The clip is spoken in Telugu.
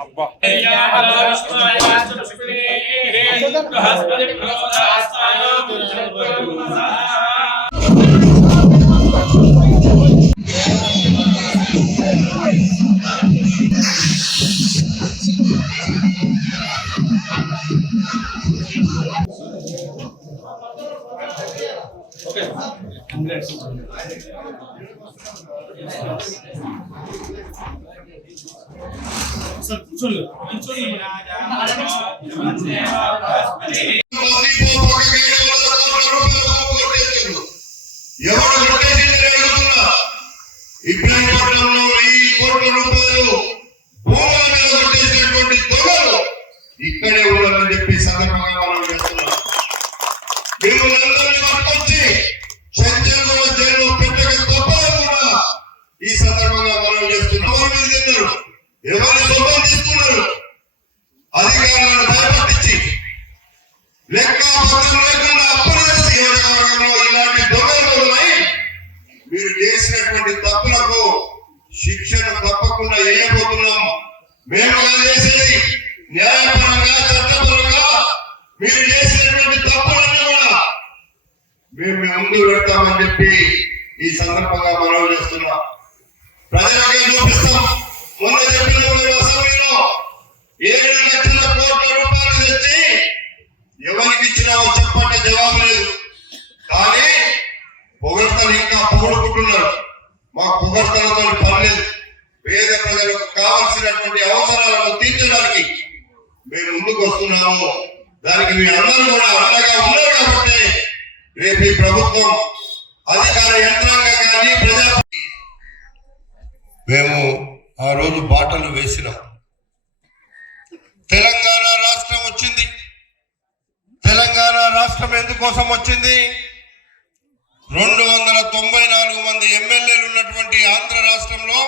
అబ్బా ఇక్కడే ఉండాలని చెప్పి సందర్భంగా మనం చేస్తున్నాం. మిమ్మల్ని పట్టుకొచ్చి చంద్రబాబు జైలు పెట్టక తప్పదని కూడా ఈ సందర్భంగా మనం చేస్తున్నాం. ఎవరి సొంతం తీసుకున్నారు అధికారులను భయపట్టించి లెక్క పత్రం లేకుండా అప్పుడేసి ఇలాంటి దొంగలై మీరు చేసినటువంటి తప్పులకు శిక్షను తప్పకుండా వేయబోతున్నాం. మేము చేసేది న్యాయపరంగా చట్టపరంగా మీరు చేసినటువంటి తప్పులన్నీ కూడా మేము ముందు పెడతామని చెప్పి ఈ సందర్భంగా మనం చేస్తున్నాం. ప్రజలకే చూపిస్తాం. మొన్న చెప్పిన అసెంబ్లీలో 7 లక్షల కోట్ల రూపాయలు తెచ్చి ఎవరికి ఇచ్చినామో చెప్పండి, జవాబు లేదు. కానీ పొగడ్తలు ఇంకా పొగడుకుంటున్నారు. మా పొగడ్తలతో పర్లేదు. పేద ప్రజలకు కావాల్సినటువంటి అవసరాలను తీర్చడానికి మేము ముందుకు వస్తున్నాము. దానికి మీ అందరూ కూడా అండగా ఉన్నారు కాబట్టి రేపు ఈ ప్రభుత్వం అధికార యంత్రాంగం కానీ ప్రజా మేము ఆ రోజు బాటలు వేసినాం. తెలంగాణ రాష్ట్రం వచ్చింది. తెలంగాణ రాష్ట్రం ఎందుకోసం వచ్చింది? 294 మంది ఎమ్మెల్యేలు ఉన్నటువంటి ఆంధ్ర రాష్ట్రంలో